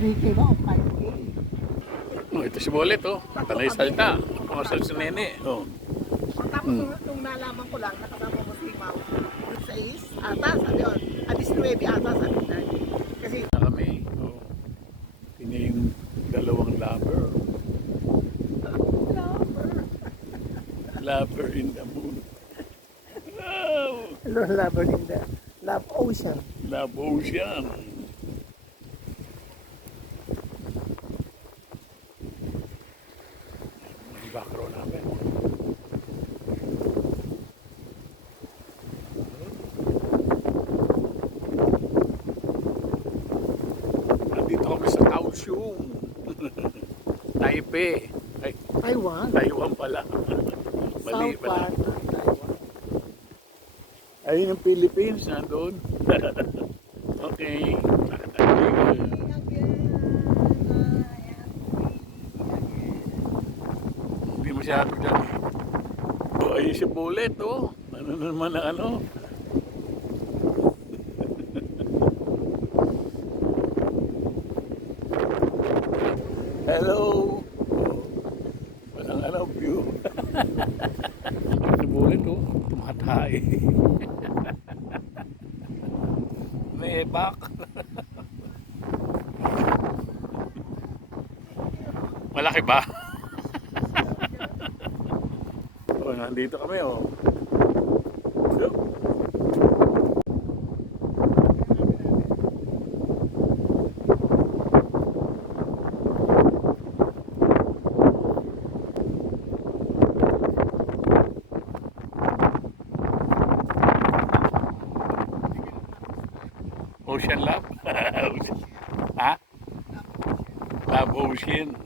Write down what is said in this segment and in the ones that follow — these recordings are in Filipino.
3K ba o 5K? Oh, ito si Bolet, oh. Tanay salta. Pumasal si Nene. Oh. Tapos nung nalaman ko lang, nakasama mo si Mau. Sa is, ata, sabi yun. Alis 9 ata, sabi natin. Kasi, Na kami. Oh. Yun yung dalawang lover. lover. Lover in the moon. Oh. Lover in the Love Ocean. Love Ocean. May background namin. Nandito kami sa Kaohsiung. Taipei. Ay, Taiwan. Taiwan pala. Mali South pala. part ng Taiwan. Ayun yung Philippines, nandun. Okay. Hindi masyado dyan. Oh, ayun si Bullet, oh. Ano naman na ano. Hello. Oh, walang ano, view. Si Bullet, oh. Tumatay. Nebak. Malaki ba? Oh, nandito kami, oh. Yup. Ocean Lab? Ha? Lab Ocean.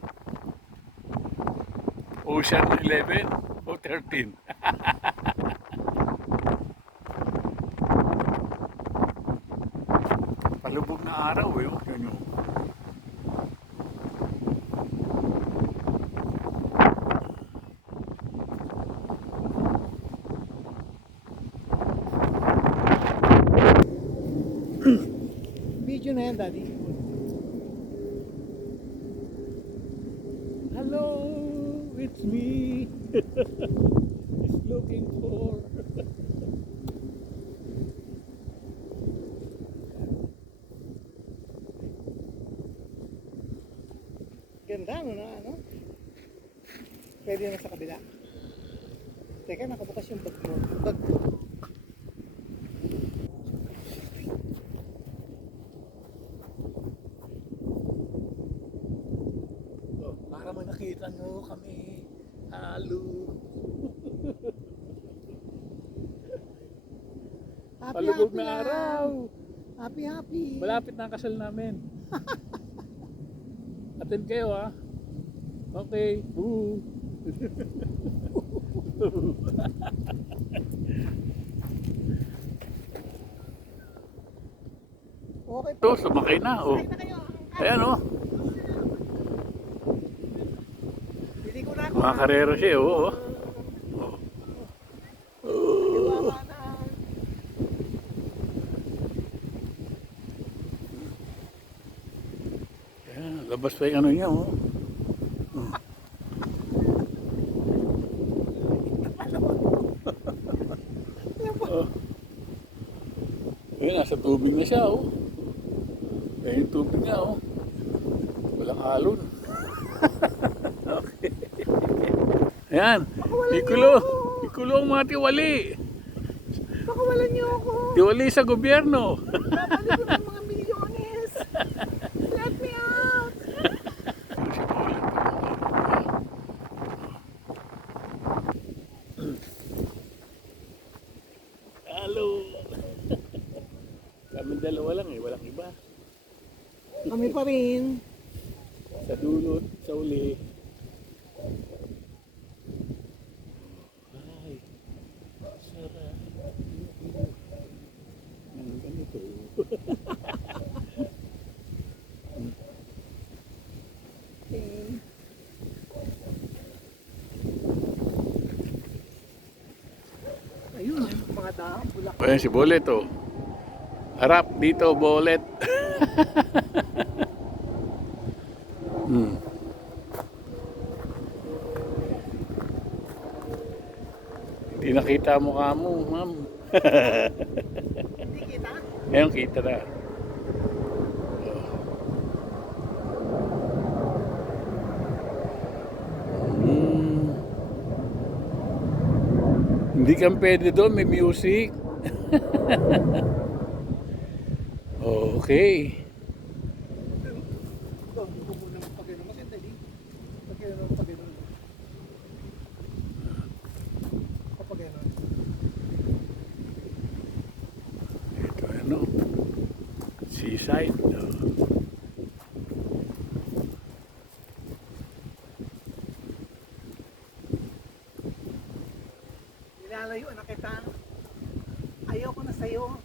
Ocean 11 o 13. Palubog na araw eh. Oh. Yun yung. Video na yan, Daddy. Hello, it's me. It's looking for. Ganda, no na, ano? Pwede na sa kabila. Teka, nakabukas yung bag mo. Bag ko. Oh, para mo nakita nyo kami. Halo. Happy, Palubog happy na lang. araw. Happy, happy. Malapit na ang kasal namin. Attend kayo ha. Okay. Boo. Okay Ito, po. sumakay na. Oh. Sakay na kayo. Ayan oh. Hindi ko na ako. Mga karero siya oh. Iwala na. Ayan, labas pa yung ano niya oh. Oh. Ayan, nasa tubig na siya oh. Ayan yung tubig niya oh. Walang alon. Okay. Ayan, ikulo. Ikulo ang mga tiwali. Pakawalan niyo ako. Tiwali sa gobyerno. Babalik ko ng mga milyones. Let me out. Hello. Kami dalawa lang eh, walang iba. Kami pa rin. Sa dulot, sa uli. Ay, sarap. Ang ganito. Ayun, mga dahon. Bulak. Ayan si Bolet oh. Harap dito, Bolet. kita mukha mo, ma'am. Hindi kita? Ngayon kita na. Hmm. Hindi kang pwede doon, may music. Okay. Ito, hindi ko muna magpagano. Kasi dali. Pagano. Papagano. Ito ano, seaside. Nilalayo na kita. Ayoko na sa'yo.